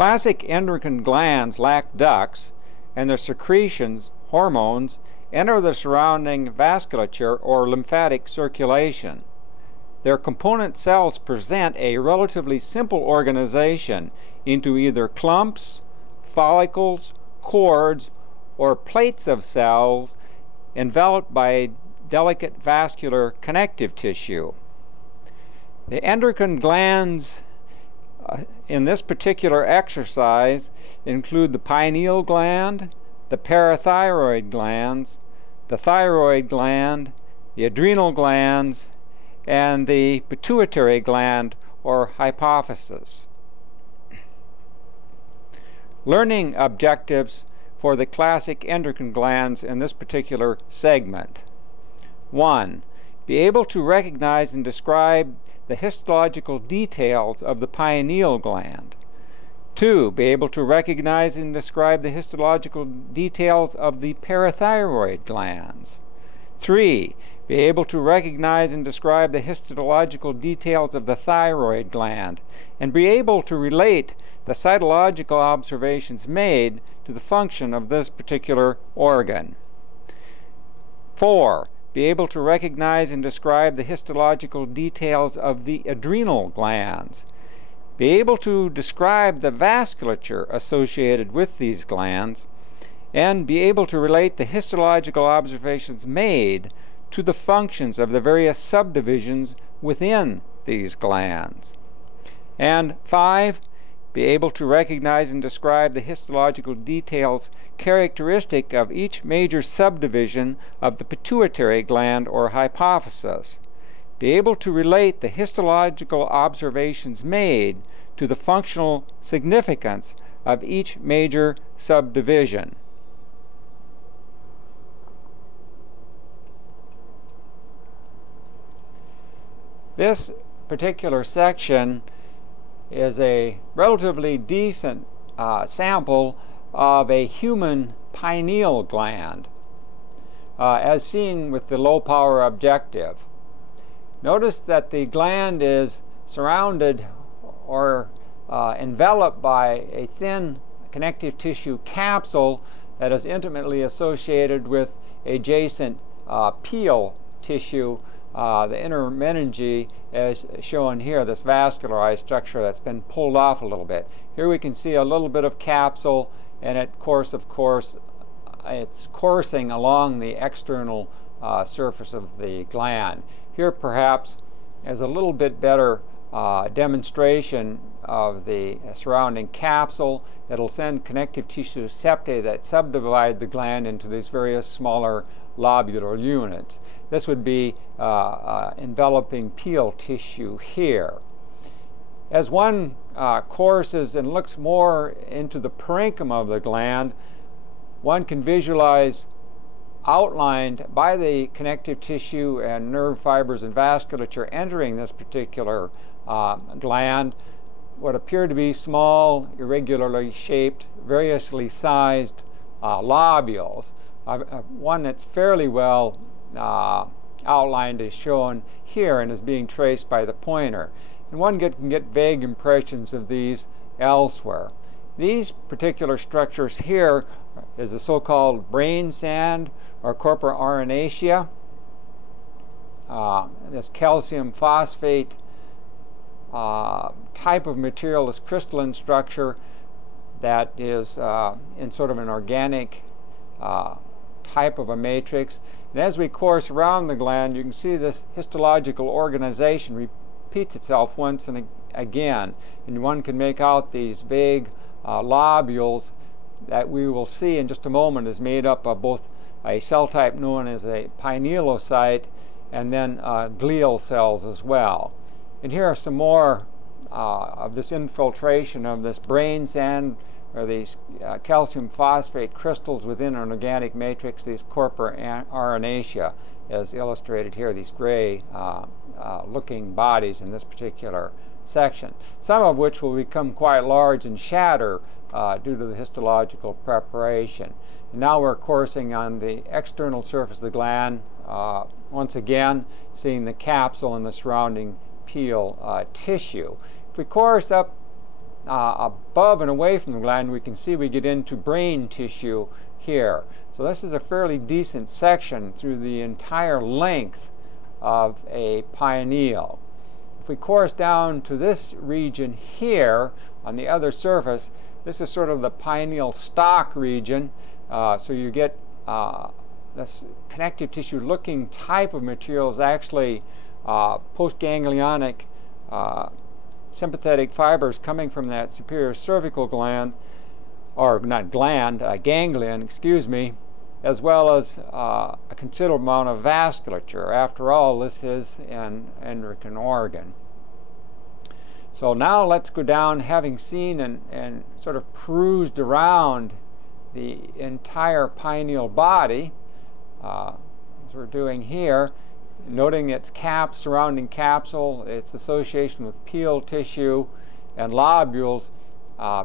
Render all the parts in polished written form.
Classic endocrine glands lack ducts, and their secretions, hormones, enter the surrounding vasculature or lymphatic circulation. Their component cells present a relatively simple organization into either clumps, follicles, cords, or plates of cells enveloped by delicate vascular connective tissue. The endocrine glands in this particular exercise include the pineal gland, the parathyroid glands, the thyroid gland, the adrenal glands, and the pituitary gland or hypophysis. Learning objectives for the classic endocrine glands in this particular segment. 1. Be able to recognize and describe the histological details of the pineal gland. 2. Be able to recognize and describe the histological details of the parathyroid glands. 3. Be able to recognize and describe the histological details of the thyroid gland, and be able to relate the cytological observations made to the function of this particular organ. 4. Be able to recognize and describe the histological details of the adrenal glands. Be able to describe the vasculature associated with these glands, and be able to relate the histological observations made to the functions of the various subdivisions within these glands. And 5. Be able to recognize and describe the histological details characteristic of each major subdivision of the pituitary gland or hypophysis. Be able to relate the histological observations made to the functional significance of each major subdivision. This particular section is a relatively decent sample of a human pineal gland, as seen with the low power objective. Notice that the gland is surrounded or enveloped by a thin connective tissue capsule that is intimately associated with adjacent pial tissue, the inner meninge, as shown here, this vascularized structure that's been pulled off a little bit. Here we can see a little bit of capsule, and of course it's coursing along the external surface of the gland. Here perhaps is a little bit better demonstration of the surrounding capsule. It'll send connective tissue septae that subdivide the gland into these various smaller lobular units. This would be enveloping pial tissue here. As one courses and looks more into the parenchyma of the gland, one can visualize outlined by the connective tissue and nerve fibers and vasculature entering this particular gland what appear to be small, irregularly shaped, variously sized lobules. One that's fairly well outlined is shown here and is being traced by the pointer. And one can get vague impressions of these elsewhere. These particular structures here is the so-called brain sand or corpora arenacea. This calcium phosphate type of material, this crystalline structure that is in sort of an organic type of a matrix. And as we course around the gland, you can see this histological organization repeats itself once and again, and one can make out these vague lobules that we will see in just a moment is made up of both a cell type known as a pinealocyte and then glial cells as well. And here are some more of this infiltration of this brain sand, or these calcium phosphate crystals within an organic matrix, these corpora arenacea, as illustrated here, these gray looking bodies in this particular section, some of which will become quite large and shatter due to the histological preparation. And now we're coursing on the external surface of the gland, once again seeing the capsule and the surrounding pial tissue. If we course up above and away from the gland, we can see we get into brain tissue here. So this is a fairly decent section through the entire length of a pineal. If we course down to this region here on the other surface, this is sort of the pineal stalk region. So you get this connective tissue looking type of material is actually postganglionic sympathetic fibers coming from that superior cervical gland, or not gland, ganglion, excuse me, as well as a considerable amount of vasculature. After all, this is an endocrine organ. So now let's go down, having seen and sort of perused around the entire pineal body, as we're doing here, noting its cap, surrounding capsule, its association with peel tissue and lobules.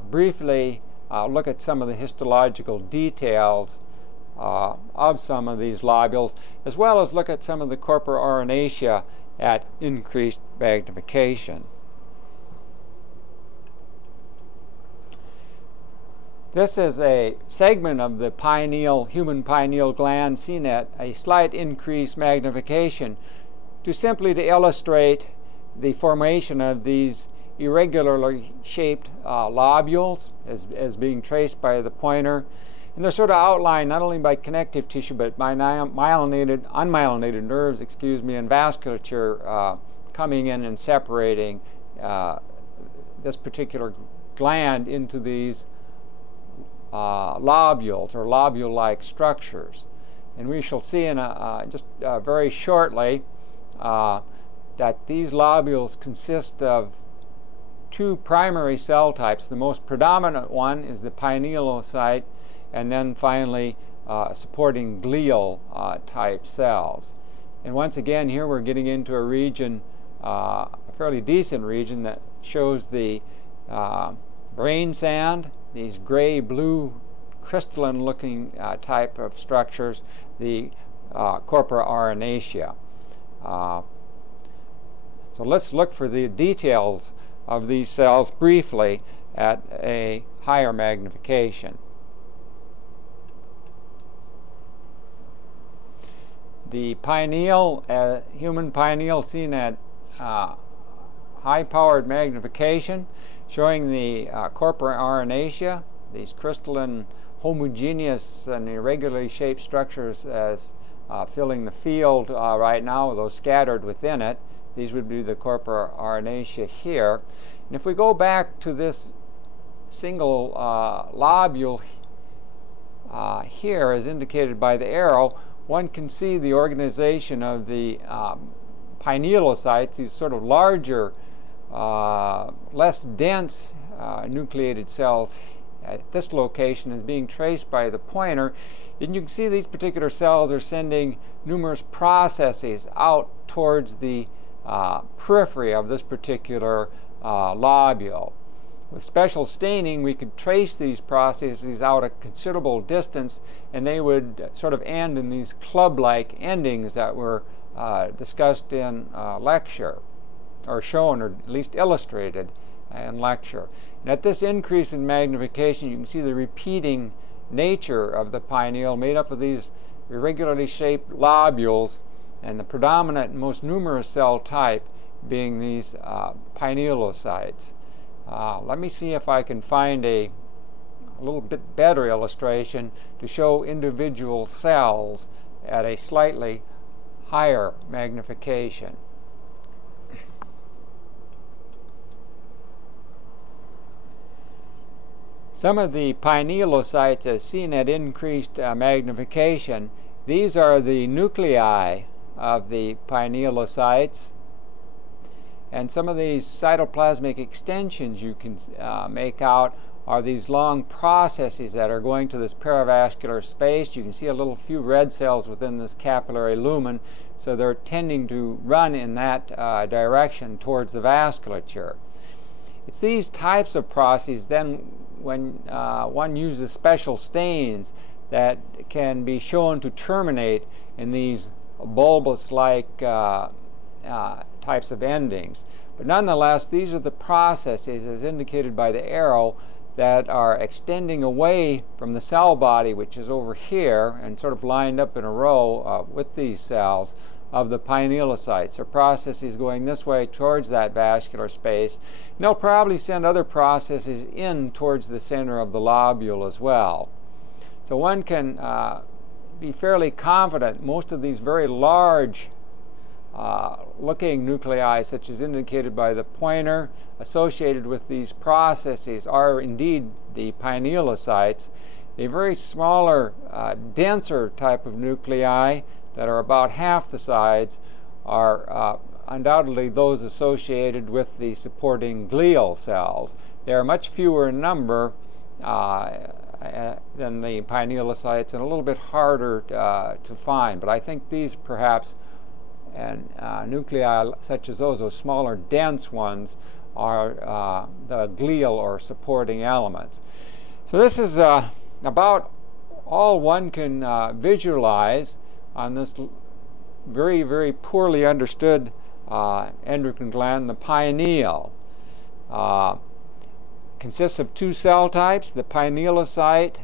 Briefly look at some of the histological details of some of these lobules, as well as look at some of the corpora arenacea at increased magnification. This is a segment of the pineal, human pineal gland seen at a slight increased magnification to illustrate the formation of these irregularly shaped lobules as being traced by the pointer. And they're sort of outlined not only by connective tissue but by unmyelinated nerves, excuse me, and vasculature coming in and separating this particular gland into these lobules or lobule-like structures. And we shall see in very shortly that these lobules consist of two primary cell types. The most predominant one is the pinealocyte, and then finally supporting glial type cells. And once again, here we're getting into a region, a fairly decent region, that shows the brain sand, these gray-blue crystalline-looking type of structures, the corpora arenacea. So let's look for the details of these cells briefly at a higher magnification. The pineal, human pineal, seen at high-powered magnification, showing the corpora arenacea, these crystalline, homogeneous and irregularly shaped structures as filling the field right now, though scattered within it. These would be the corpora arenacea here. And if we go back to this single lobule here, as indicated by the arrow, one can see the organization of the pinealocytes, these sort of larger, less dense nucleated cells at this location is being traced by the pointer. And you can see these particular cells are sending numerous processes out towards the periphery of this particular lobule. With special staining, we could trace these processes out a considerable distance, and they would sort of end in these club-like endings that were discussed in lecture, or shown, or at least illustrated in lecture. And at this increase in magnification, you can see the repeating nature of the pineal, made up of these irregularly shaped lobules, and the predominant and most numerous cell type being these pinealocytes. Let me see if I can find a little bit better illustration to show individual cells at a slightly higher magnification. Some of the pinealocytes, as seen at increased magnification, these are the nuclei of the pinealocytes. And some of these cytoplasmic extensions you can make out are these long processes that are going to this peravascular space. You can see a little few red cells within this capillary lumen, so they're tending to run in that direction towards the vasculature. It's these types of processes then, when one uses special stains, that can be shown to terminate in these bulbous-like types of endings. But nonetheless, these are the processes, as indicated by the arrow, that are extending away from the cell body, which is over here and sort of lined up in a row with these cells of the pinealocytes. Or processes going this way towards that vascular space. And they'll probably send other processes in towards the center of the lobule as well. So one can be fairly confident most of these very large looking nuclei, such as indicated by the pointer, associated with these processes are indeed the pinealocytes. A very smaller, denser type of nuclei that are about half the size are undoubtedly those associated with the supporting glial cells. They are much fewer in number than the pinealocytes and a little bit harder to find, but I think these perhaps and nuclei such as those smaller dense ones are the glial or supporting elements. So this is about all one can visualize on this very, very poorly understood endocrine gland, the pineal. Consists of two cell types, the pinealocyte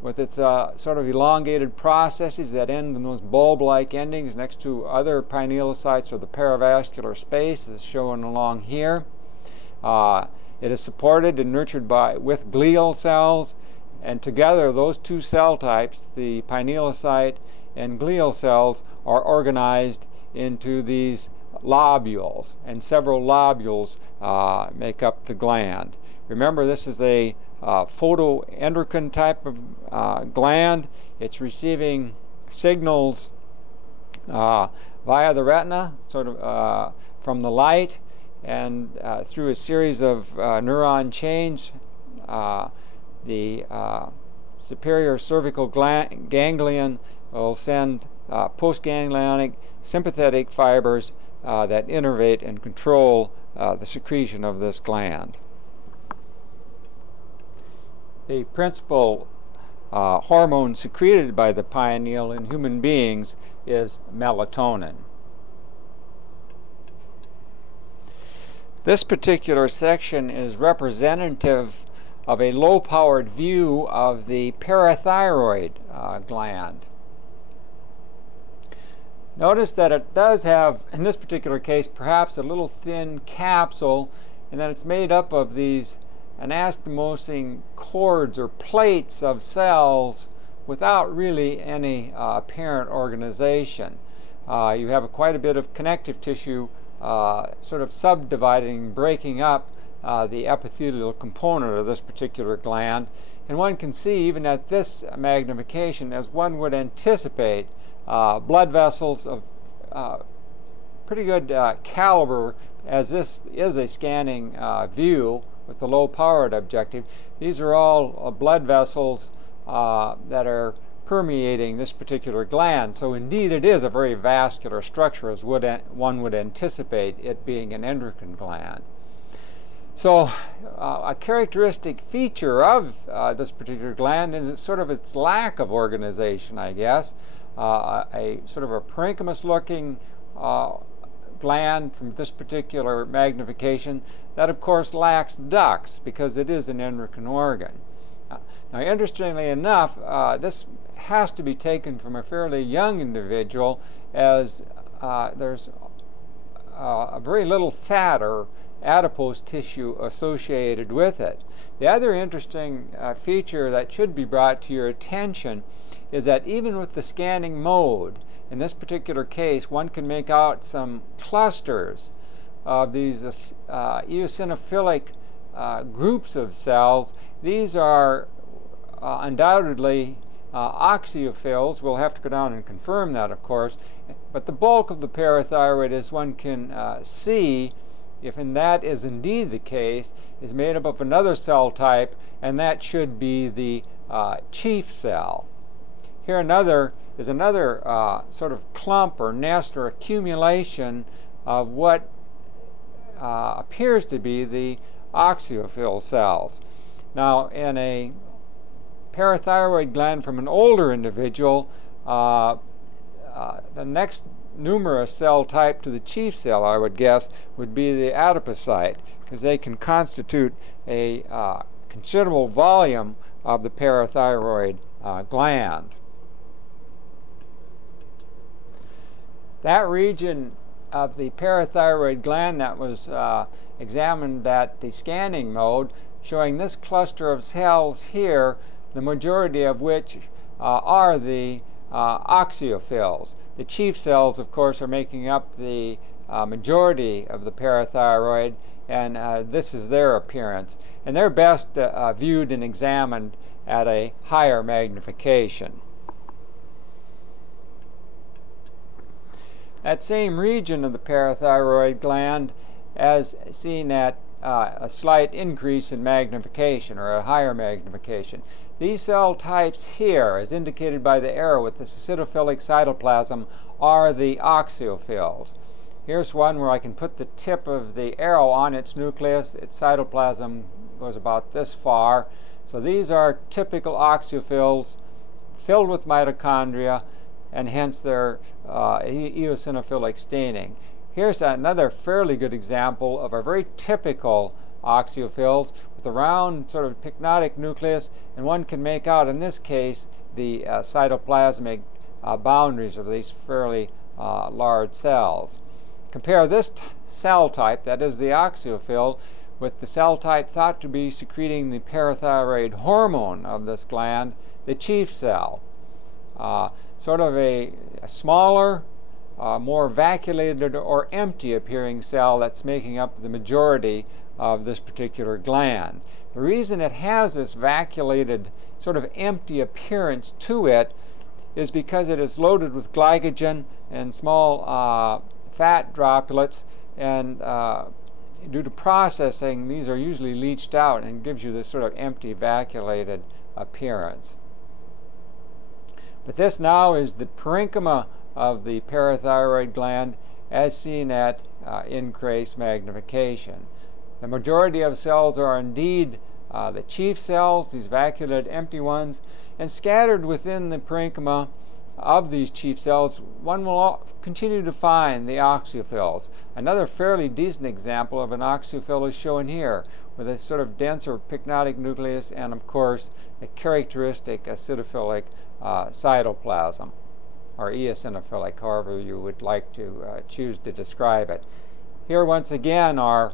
with its sort of elongated processes that end in those bulb-like endings next to other pinealocytes, or the paravascular space as shown along here. It is supported and nurtured with glial cells, and together those two cell types, the pinealocyte and glial cells, are organized into these lobules, and several lobules make up the gland. Remember, this is a photoendocrine type of gland. It's receiving signals via the retina, sort of from the light, and through a series of neuron chains. The superior cervical ganglion will send postganglionic sympathetic fibers that innervate and control the secretion of this gland. The principal hormone secreted by the pineal in human beings is melatonin. This particular section is representative of a low-powered view of the parathyroid gland. Notice that it does have, in this particular case, perhaps a little thin capsule, and that it's made up of these anastomosing cords or plates of cells without really any apparent organization. You have quite a bit of connective tissue sort of subdividing, breaking up the epithelial component of this particular gland. And one can see, even at this magnification, as one would anticipate, blood vessels of pretty good caliber, as this is a scanning view with the low-powered objective. These are all blood vessels that are permeating this particular gland. So indeed it is a very vascular structure, as one would anticipate it being an endocrine gland. So a characteristic feature of this particular gland is sort of its lack of organization, I guess. A sort of a parenchymus-looking gland from this particular magnification that of course lacks ducts because it is an endocrine organ. Now, interestingly enough, this has to be taken from a fairly young individual, as there's a very little fat or adipose tissue associated with it. The other interesting feature that should be brought to your attention is that even with the scanning mode, in this particular case, one can make out some clusters of these eosinophilic groups of cells. These are undoubtedly oxyophils. We'll have to go down and confirm that, of course. But the bulk of the parathyroid, as one can see, if that is indeed the case, is made up of another cell type, and that should be the chief cell. Here is another sort of clump or nest or accumulation of what appears to be the oxyophil cells. Now, in a parathyroid gland from an older individual, the next numerous cell type to the chief cell, I would guess, would be the adipocyte, because they can constitute a considerable volume of the parathyroid gland. That region of the parathyroid gland that was examined at the scanning mode, showing this cluster of cells here, the majority of which are the oxyophils. The chief cells, of course, are making up the majority of the parathyroid, and this is their appearance. And they're best viewed and examined at a higher magnification. That same region of the parathyroid gland, as seen at a slight increase in magnification or a higher magnification. These cell types here, as indicated by the arrow with the acidophilic cytoplasm, are the oxyophils. Here's one where I can put the tip of the arrow on its nucleus. Its cytoplasm goes about this far. So these are typical oxyophils filled with mitochondria, and hence their eosinophilic staining. Here's another fairly good example of a very typical oxyophils with a round sort of pycnotic nucleus, and one can make out in this case the cytoplasmic boundaries of these fairly large cells. Compare this cell type, that is the oxyophil, with the cell type thought to be secreting the parathyroid hormone of this gland, the chief cell. Sort of a smaller, more vacuolated or empty appearing cell that's making up the majority of this particular gland. The reason it has this vacuolated, sort of empty appearance to it is because it is loaded with glycogen and small fat droplets, and due to processing, these are usually leached out and gives you this sort of empty, vacuolated appearance. But this now is the parenchyma of the parathyroid gland as seen at increased magnification. The majority of cells are indeed the chief cells, these vacuolated empty ones, and scattered within the parenchyma of these chief cells, one will continue to find the oxyophils. Another fairly decent example of an oxyophil is shown here, with a sort of denser pycnotic nucleus and, of course, a characteristic acidophilic cytoplasm, or eosinophilic, however you would like to choose to describe it. Here once again are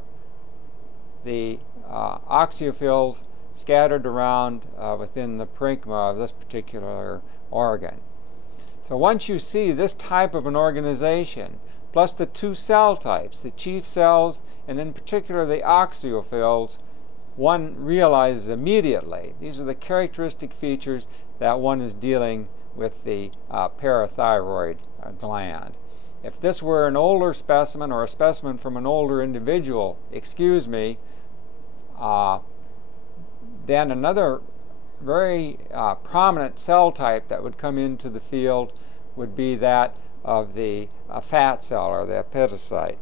the oxyophils scattered around within the parenchyma of this particular organ. So once you see this type of an organization, plus the two cell types, the chief cells and in particular the oxyophils, one realizes immediately these are the characteristic features that one is dealing with the parathyroid gland. If this were an older specimen or a specimen from an older individual, then another very prominent cell type that would come into the field would be that of the fat cell or the epidocyte.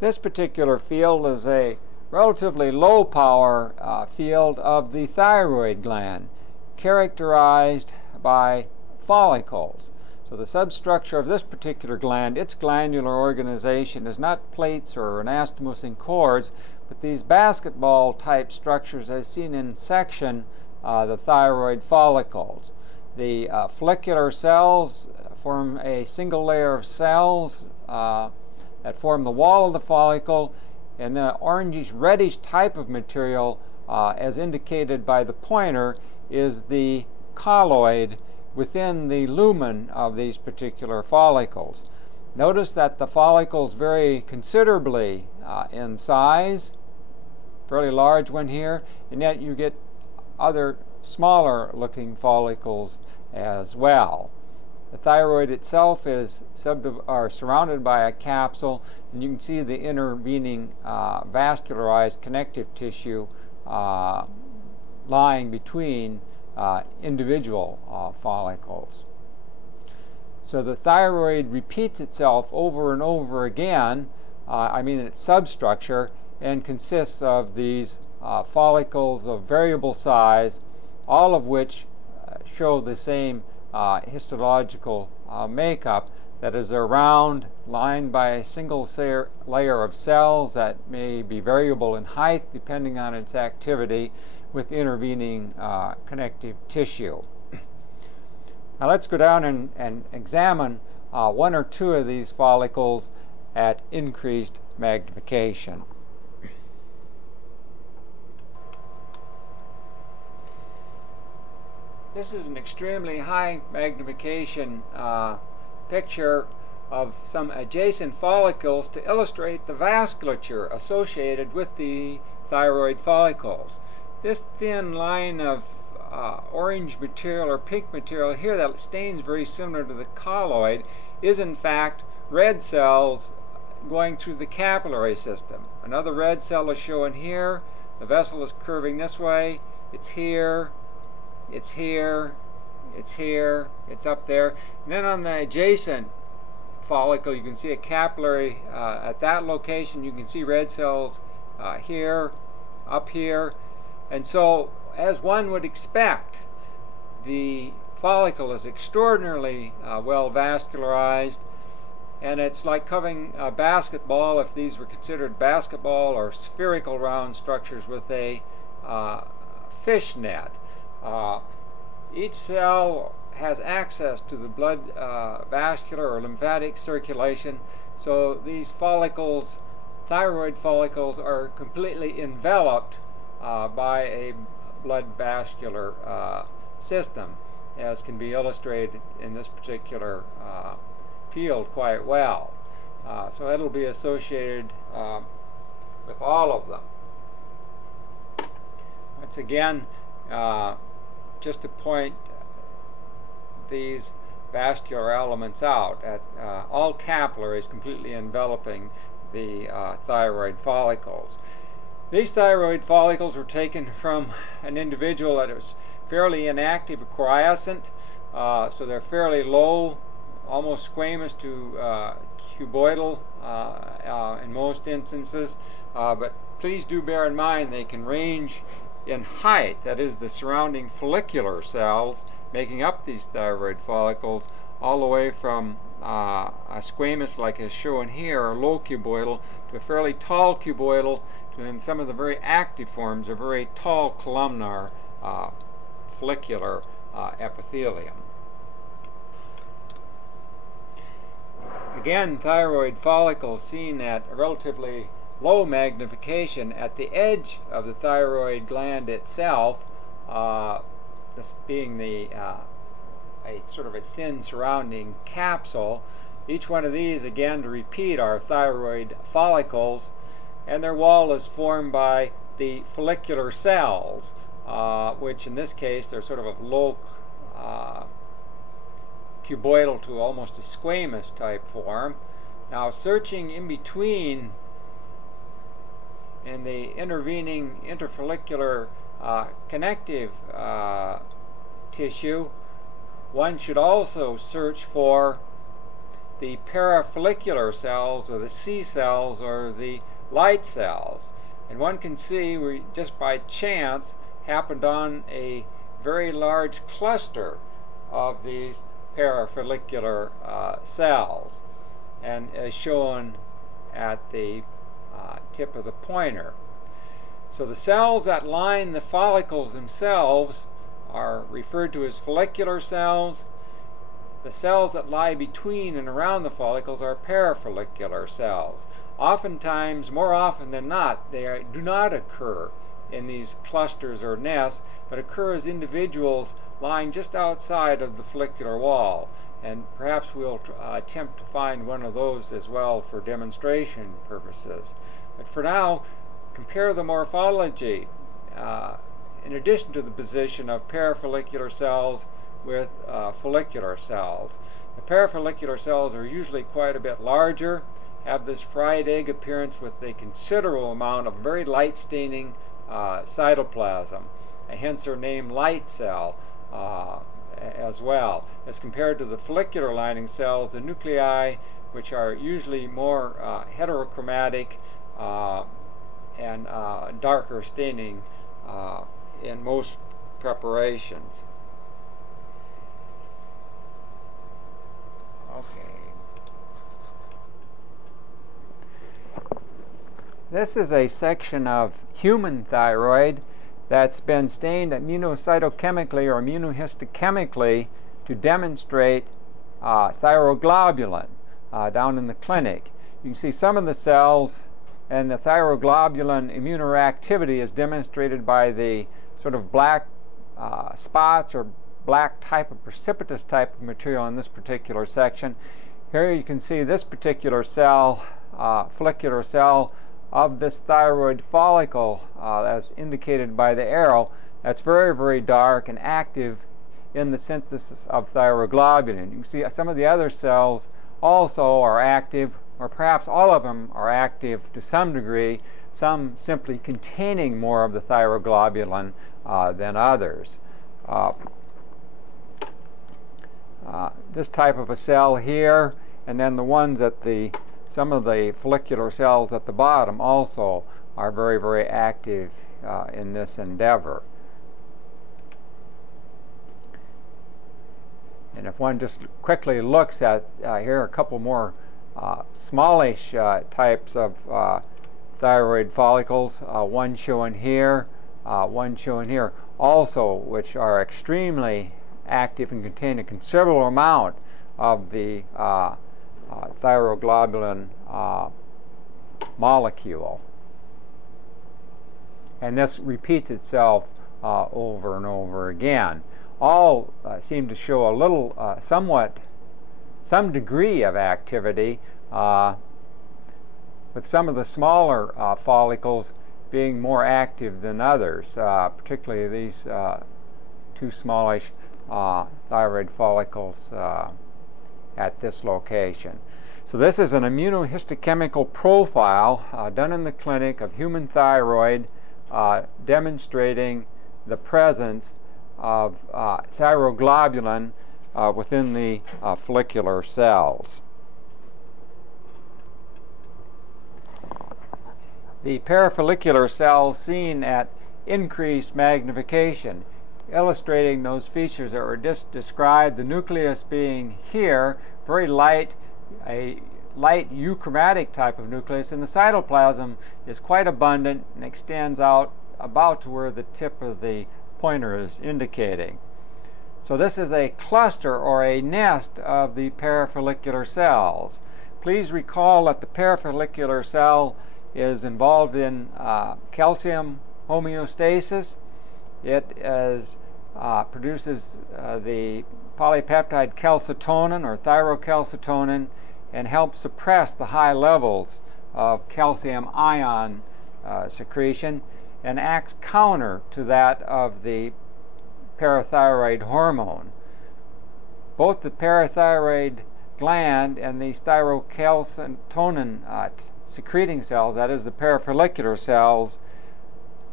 This particular field is a relatively low power field of the thyroid gland, characterized by follicles. So the substructure of this particular gland, its glandular organization, is not plates or anastomose and cords, but these basketball type structures as seen in section the thyroid follicles. The follicular cells form a single layer of cells that form the wall of the follicle, and the orangish reddish type of material as indicated by the pointer is the colloid within the lumen of these particular follicles. Notice that the follicles vary considerably in size, fairly large one here, and yet you get other smaller looking follicles as well. The thyroid itself is surrounded by a capsule, and you can see the intervening vascularized connective tissue lying between individual follicles. So the thyroid repeats itself over and over again, its substructure, and consists of these follicles of variable size all of which show the same histological makeup. That is, they're round, lined by a single layer of cells that may be variable in height depending on its activity, with intervening connective tissue. Now let's go down and examine one or two of these follicles at increased magnification. This is an extremely high magnification picture of some adjacent follicles to illustrate the vasculature associated with the thyroid follicles. This thin line of orange material or pink material here that stains very similar to the colloid is in fact red cells going through the capillary system. Another red cell is shown here. The vessel is curving this way. It's here, it's here, it's here, it's up there. And then on the adjacent follicle you can see a capillary at that location. You can see red cells here, up here. And so, as one would expect, the follicle is extraordinarily well vascularized, and it's like covering a basketball, if these were considered basketball or spherical round structures, with a fish net. Each cell has access to the blood vascular or lymphatic circulation, so these follicles, thyroid follicles, are completely enveloped by a blood vascular system, as can be illustrated in this particular field quite well. So it'll be associated with all of them. Once again, just to point these vascular elements out, at all capillaries completely enveloping the thyroid follicles. These thyroid follicles were taken from an individual that was fairly inactive, quiescent, so they're fairly low, almost squamous to cuboidal in most instances, but please do bear in mind they can range in height, that is the surrounding follicular cells making up these thyroid follicles, all the way from a squamous, like is shown here, or low cuboidal, to a fairly tall cuboidal, to, in some of the very active forms, a very tall columnar follicular epithelium. Again, thyroid follicles seen at a relatively low magnification at the edge of the thyroid gland itself, this being the a sort of a thin surrounding capsule. Each one of these, again to repeat, are thyroid follicles, and their wall is formed by the follicular cells, which in this case they're sort of a low cuboidal to almost a squamous type form. Now, searching in between in the intervening interfollicular connective tissue, one should also search for the parafollicular cells, or the C cells, or the light cells. And one can see we just by chance happened on a very large cluster of these parafollicular cells, and as shown at the tip of the pointer. So the cells that line the follicles themselves are referred to as follicular cells. The cells that lie between and around the follicles are parafollicular cells. Oftentimes, more often than not, they do not occur in these clusters or nests, but occur as individuals lying just outside of the follicular wall. And perhaps we'll attempt to find one of those as well for demonstration purposes. But for now, compare the morphology in addition to the position of parafollicular cells with follicular cells. The parafollicular cells are usually quite a bit larger, have this fried egg appearance with a considerable amount of very light staining cytoplasm, hence their name light cell as well. As compared to the follicular lining cells, the nuclei, which are usually more heterochromatic and darker staining in most preparations. This is a section of human thyroid that's been stained immunocytochemically or immunohistochemically to demonstrate thyroglobulin down in the clinic. You can see some of the cells, and the thyroglobulin immunoreactivity is demonstrated by the sort of black spots or black type of precipitous type of material in this particular section. Here you can see this particular cell, follicular cell, of this thyroid follicle, as indicated by the arrow, that's very, very dark and active in the synthesis of thyroglobulin. You can see some of the other cells also are active, or perhaps all of them are active to some degree, some simply containing more of the thyroglobulin than others. This type of a cell here, and then the ones at some of the follicular cells at the bottom also are very, very active in this endeavor. And if one just quickly looks at here are a couple more smallish types of thyroid follicles, one shown here, one shown here also, which are extremely active and contain a considerable amount of the thyroglobulin molecule. And this repeats itself over and over again. All seem to show a little, some degree of activity, with some of the smaller follicles being more active than others, particularly these two smallish thyroid follicles at this location. So this is an immunohistochemical profile done in the clinic of human thyroid, demonstrating the presence of thyroglobulin within the follicular cells. The parafollicular cells seen at increased magnification, illustrating those features that were just described, the nucleus being here, very light, a light euchromatic type of nucleus, and the cytoplasm is quite abundant and extends out about to where the tip of the pointer is indicating. So this is a cluster or a nest of the parafollicular cells. Please recall that the parafollicular cell is involved in calcium homeostasis. It produces the polypeptide calcitonin or thyrocalcitonin and helps suppress the high levels of calcium ion secretion and acts counter to that of the parathyroid hormone. Both the parathyroid gland and these thyrocalcitonin secreting cells, that is the parafollicular cells,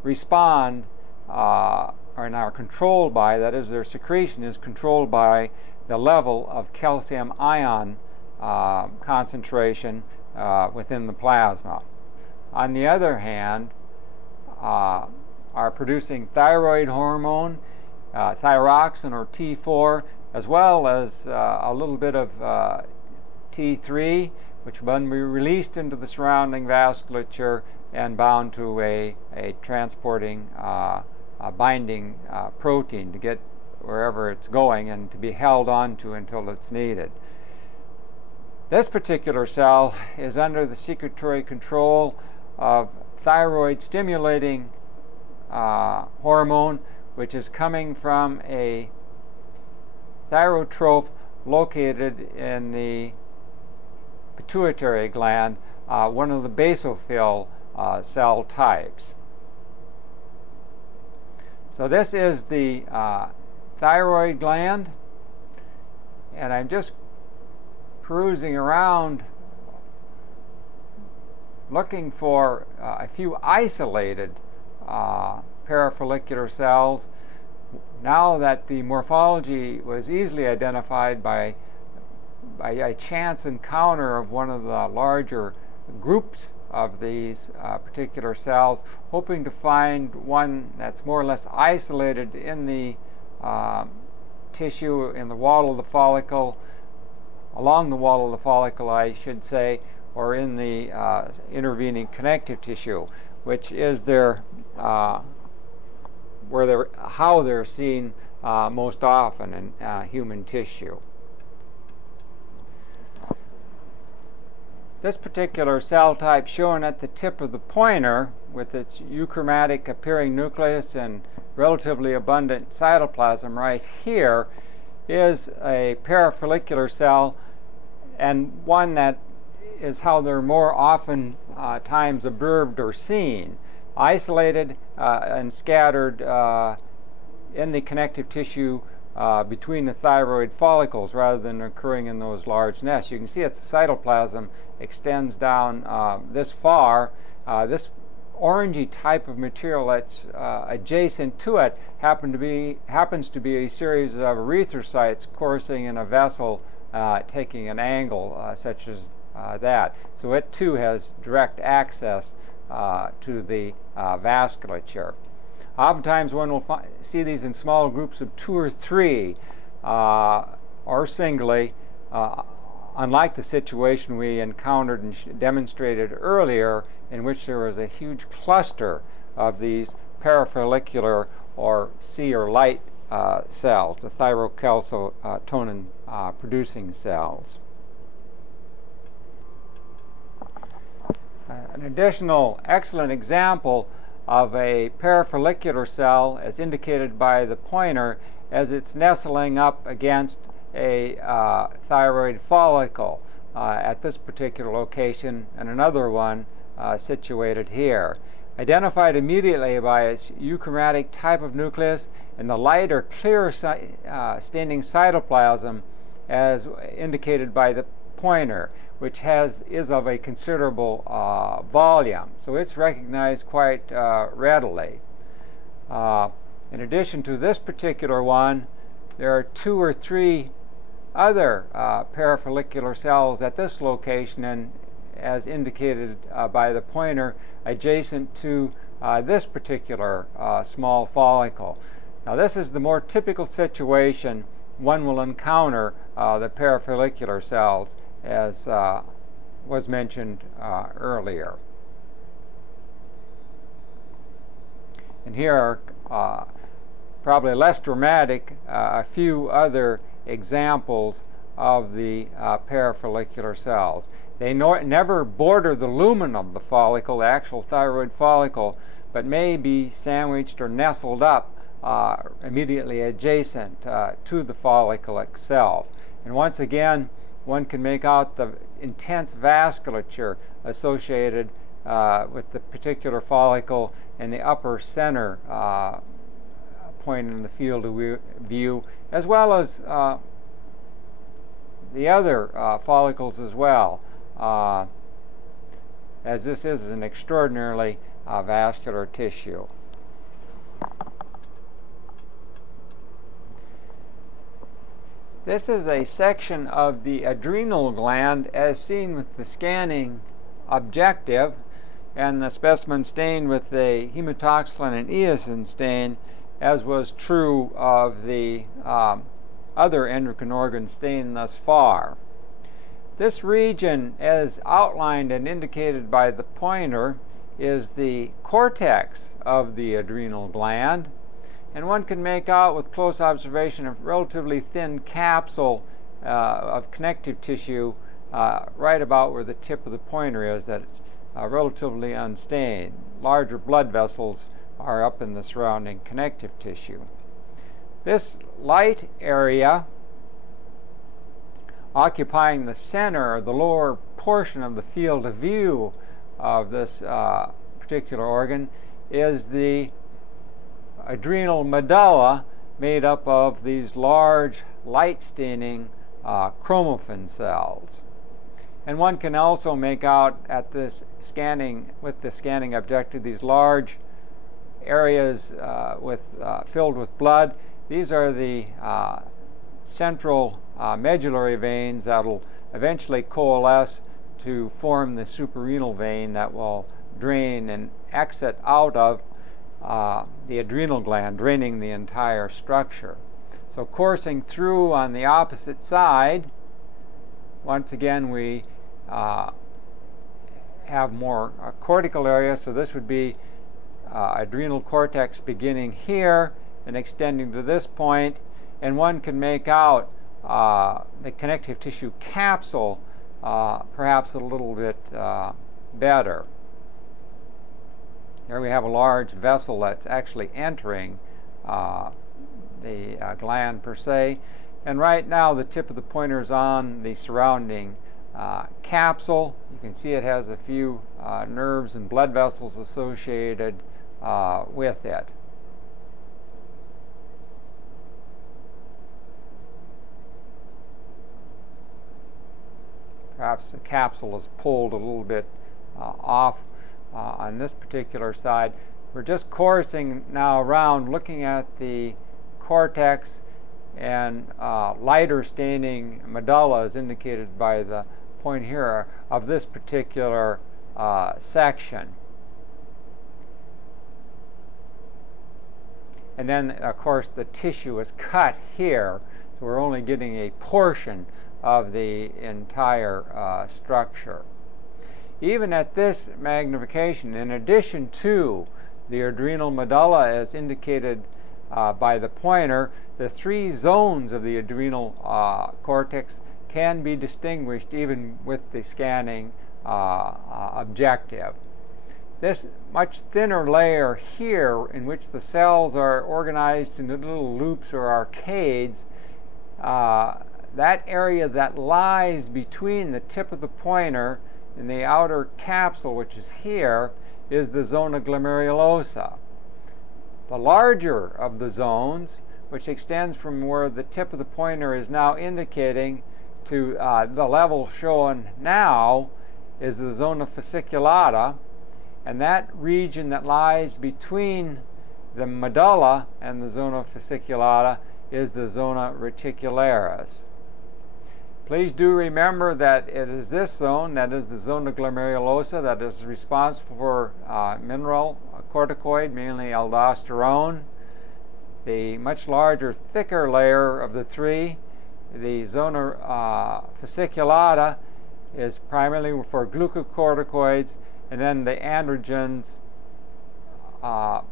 respond and are controlled by, that is their secretion is controlled by the level of calcium ion concentration within the plasma. On the other hand, are producing thyroid hormone, thyroxine or T4, as well as a little bit of T3, which will be released into the surrounding vasculature and bound to a transporting binding protein to get wherever it's going and to be held onto until it's needed. This particular cell is under the secretory control of thyroid stimulating hormone, which is coming from a thyrotroph located in the pituitary gland, one of the basophil cell types. So this is the thyroid gland, and I'm just perusing around looking for a few isolated parafollicular cells. Now that the morphology was easily identified by a chance encounter of one of the larger groups of these particular cells, hoping to find one that's more or less isolated in the tissue, in the wall of the follicle, along the wall of the follicle, I should say, or in the intervening connective tissue, which is their how they're seen most often in human tissue. This particular cell type shown at the tip of the pointer, with its euchromatic appearing nucleus and relatively abundant cytoplasm right here, is a parafollicular cell, and one that is how they're more often times observed or seen, isolated and scattered in the connective tissue between the thyroid follicles rather than occurring in those large nests. You can see its cytoplasm extends down this far. This orangey type of material that's adjacent to it happens to be a series of erythrocytes coursing in a vessel taking an angle such as that. So it too has direct access to the vasculature. Oftentimes one will see these in small groups of 2 or 3 or singly, unlike the situation we encountered and demonstrated earlier, in which there was a huge cluster of these parafollicular or C or light cells, the thyrocalcitonin producing cells. An additional excellent example of a parafollicular cell, as indicated by the pointer, as it's nestling up against a thyroid follicle at this particular location, and another one situated here. Identified immediately by its euchromatic type of nucleus and the light or clear staining cytoplasm, as indicated by the pointer, which is of a considerable volume. So it's recognized quite readily. In addition to this particular one, there are 2 or 3 other parafollicular cells at this location, and as indicated by the pointer, adjacent to this particular small follicle. Now this is the more typical situation one will encounter the parafollicular cells, as was mentioned earlier. And here are probably less dramatic a few other examples of the parafollicular cells. They never border the lumen of the follicle, the actual thyroid follicle, but may be sandwiched or nestled up immediately adjacent to the follicle itself. And once again, one can make out the intense vasculature associated with the particular follicle in the upper center point in the field of view, as well as the other follicles as well, as this is an extraordinarily vascular tissue. This is a section of the adrenal gland as seen with the scanning objective, and the specimen stained with the hematoxylin and eosin stain, as was true of the other endocrine organs stained thus far. This region, as outlined and indicated by the pointer, is the cortex of the adrenal gland, and one can make out with close observation a relatively thin capsule of connective tissue right about where the tip of the pointer is, that it's relatively unstained. Larger blood vessels are up in the surrounding connective tissue. This light area occupying the center or the lower portion of the field of view of this particular organ is the adrenal medulla, made up of these large light staining chromophene cells. And one can also make out at this scanning, with the scanning objective, these large areas filled with blood. These are the central medullary veins that will eventually coalesce to form the suprarenal vein that will drain and exit out of the adrenal gland, draining the entire structure. So coursing through on the opposite side, once again we have more cortical area, so this would be adrenal cortex beginning here and extending to this point, and one can make out the connective tissue capsule perhaps a little bit better. Here we have a large vessel that's actually entering the gland per se, and right now the tip of the pointer is on the surrounding capsule. You can see it has a few nerves and blood vessels associated with it. Perhaps the capsule is pulled a little bit off on this particular side. We're just coursing now around, looking at the cortex, and lighter staining medulla is indicated by the point here of this particular section. And then, of course, the tissue is cut here, so we're only getting a portion of the entire structure. Even at this magnification, in addition to the adrenal medulla as indicated by the pointer, the three zones of the adrenal cortex can be distinguished even with the scanning objective. This much thinner layer here, in which the cells are organized into little loops or arcades, that area that lies between the tip of the pointer and the outer capsule, which is here, is the zona glomerulosa. The larger of the zones, which extends from where the tip of the pointer is now indicating to the level shown now, is the zona fasciculata, and that region that lies between the medulla and the zona fasciculata is the zona reticularis. Please do remember that it is this zone, that is the zona glomerulosa, that is responsible for mineral corticoid, mainly aldosterone. The much larger, thicker layer of the three, the zona fasciculata, is primarily for glucocorticoids, and then the androgens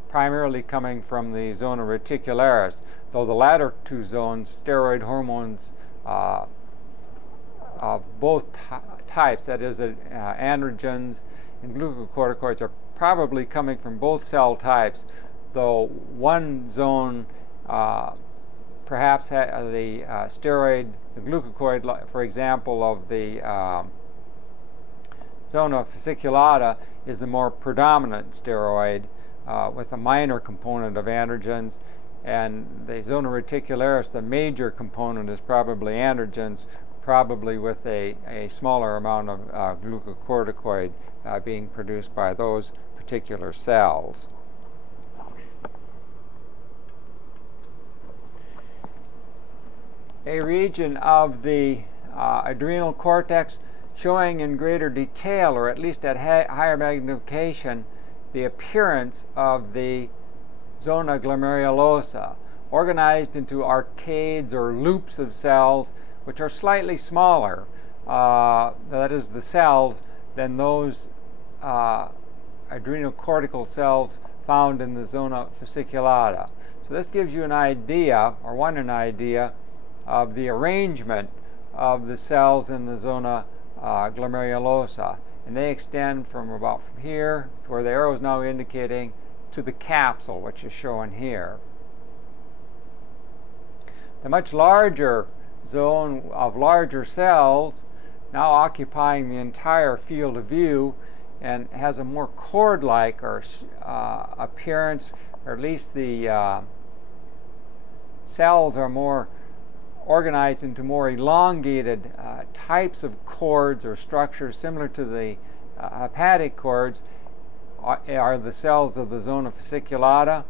primarily coming from the zona reticularis, though the latter two zones, steroid hormones of both types, that is androgens and glucocorticoids, are probably coming from both cell types, though one zone perhaps the steroid, the glucocorticoid, for example, of the zona fasciculata is the more predominant steroid with a minor component of androgens, and the zona reticularis, the major component, is probably androgens, probably with a smaller amount of glucocorticoid being produced by those particular cells. A region of the adrenal cortex showing in greater detail, or at least at higher magnification, the appearance of the zona glomerulosa, organized into arcades or loops of cells which are slightly smaller, that is the cells, than those adrenocortical cells found in the zona fasciculata. So this gives you an idea, or an idea, of the arrangement of the cells in the zona glomerulosa, and they extend from about from here to where the arrow is now indicating to the capsule, which is shown here. The much larger zone of larger cells, now occupying the entire field of view, and has a more cord-like or appearance, or at least the cells are more organized into more elongated types of cords or structures similar to the hepatic cords, are the cells of the zona fasciculata,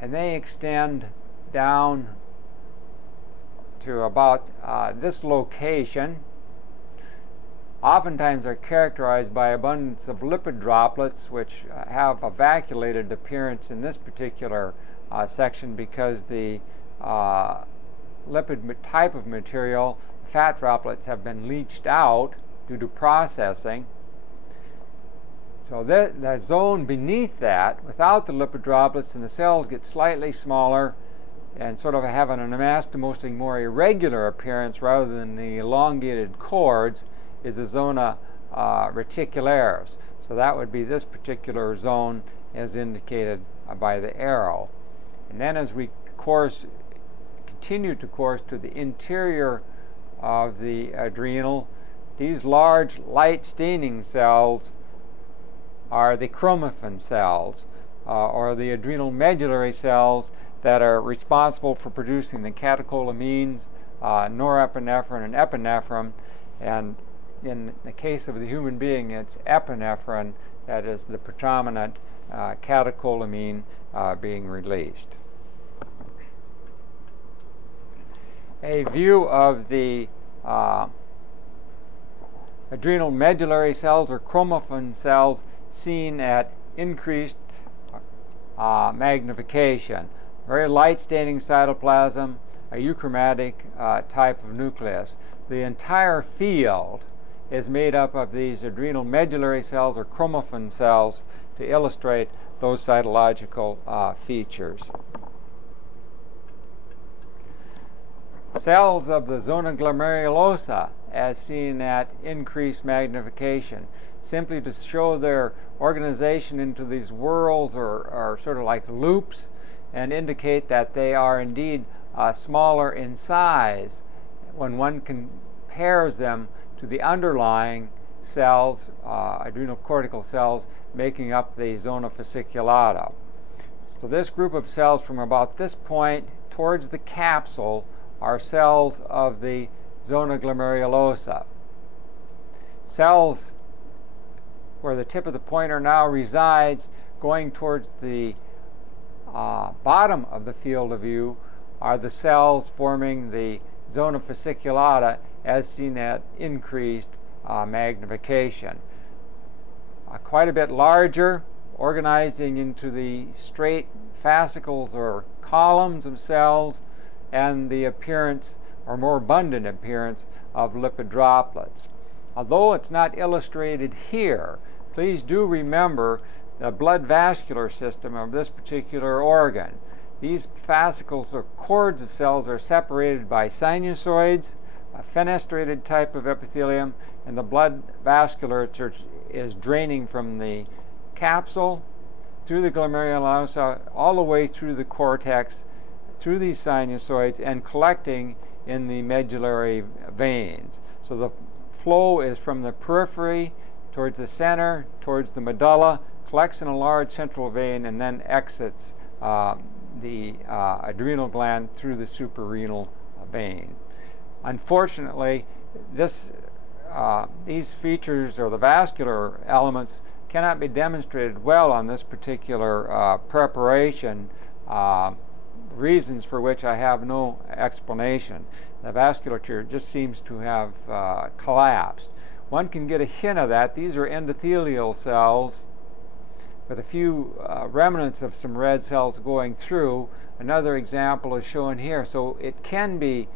and they extend down to about this location. oftentimes are characterized by abundance of lipid droplets, which have a vacuolated appearance in this particular section because the lipid type of material, fat droplets, have been leached out due to processing. So the zone beneath that, without the lipid droplets, and the cells get slightly smaller and sort of have an anastomosing, more irregular appearance rather than the elongated cords, is the zona reticularis. So that would be this particular zone as indicated by the arrow. And then as we continue to course to the interior of the adrenal, these large light staining cells are the chromaffin cells, or the adrenal medullary cells that are responsible for producing the catecholamines, norepinephrine and epinephrine. And in the case of the human being, it's epinephrine that is the predominant catecholamine being released. A view of the adrenal medullary cells or chromaffin cells seen at increased magnification. Very light staining cytoplasm, a euchromatic type of nucleus. The entire field is made up of these adrenal medullary cells or chromaffin cells to illustrate those cytological features. Cells of the zona glomerulosa as seen at increased magnification, simply to show their organization into these whorls or sort of like loops, and indicate that they are indeed smaller in size when one compares them to the underlying cells, adrenal cortical cells, making up the zona fasciculata. So this group of cells from about this point towards the capsule are cells of the zona glomerulosa. Cells where the tip of the pointer now resides, going towards the bottom of the field of view, are the cells forming the zona fasciculata as seen at increased magnification. Quite a bit larger, organizing into the straight fascicles or columns of cells, and the appearance or more abundant appearance of lipid droplets. Although it's not illustrated here, please do remember the blood vascular system of this particular organ. These fascicles or cords of cells are separated by sinusoids, a fenestrated type of epithelium, and the blood vasculature is draining from the capsule through the glomerulosa all the way through the cortex, through these sinusoids, and collecting in the medullary veins. So the flow is from the periphery towards the center, towards the medulla, collects in a large central vein, and then exits the adrenal gland through the suprarenal vein. Unfortunately, these features or the vascular elements cannot be demonstrated well on this particular preparation, reasons for which I have no explanation. The vasculature just seems to have collapsed. One can get a hint of that. These are endothelial cells with a few remnants of some red cells going through. Another example is shown here. So it can be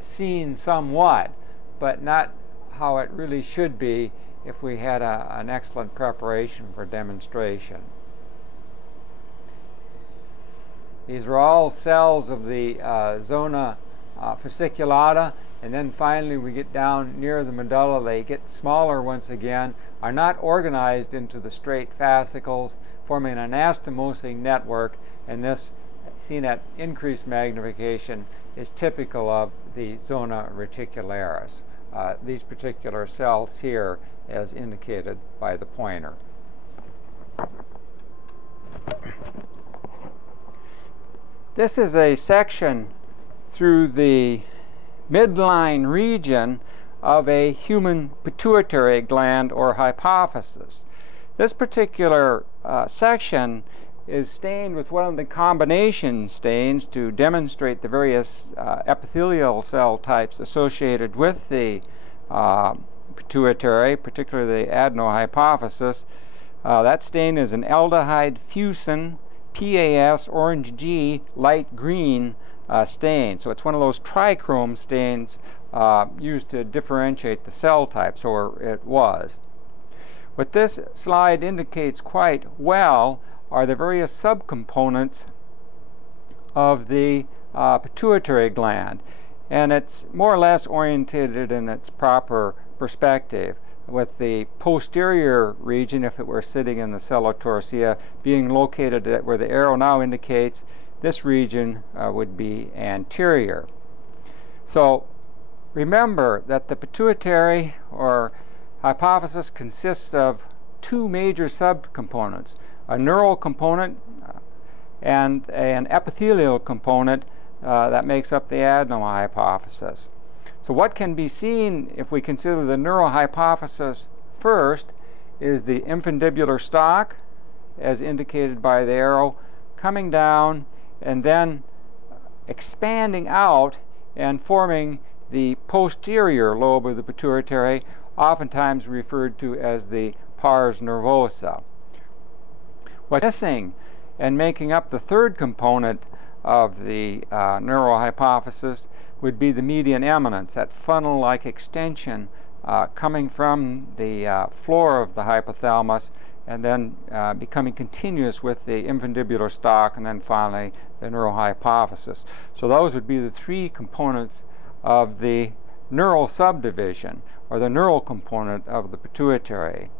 seen somewhat, but not how it really should be if we had an excellent preparation for demonstration. These are all cells of the zona fasciculata, and then finally we get down near the medulla. They get smaller once again, are not organized into the straight fascicles, forming an anastomosing network, and this, seen at increased magnification, is typical of the zona reticularis. These particular cells here as indicated by the pointer. This is a section through the midline region of a human pituitary gland or hypophysis. This particular section is stained with one of the combination stains to demonstrate the various epithelial cell types associated with the pituitary, particularly the adrenal hypophysis. That stain is an aldehyde fusin PAS orange G light green stain. So it's one of those trichrome stains used to differentiate the cell types, or it was. What this slide indicates quite well are the various subcomponents of the pituitary gland, and it's more or less oriented in its proper perspective, with the posterior region, if it were sitting in the cellotorsia, being located at where the arrow now indicates. This region would be anterior. So remember that the pituitary or hypophysis consists of two major subcomponents, a neural component and an epithelial component that makes up the adrenal hypophysis. So what can be seen if we consider the neural hypophysis first is the infundibular stalk, as indicated by the arrow, coming down and then expanding out and forming the posterior lobe of the pituitary, oftentimes referred to as the pars nervosa. What's missing and making up the third component of the neural hypophysis would be the median eminence, that funnel-like extension coming from the floor of the hypothalamus and then becoming continuous with the infundibular stalk, and then finally the neural hypophysis. So those would be the three components of the neural subdivision, or the neural component of the pituitary.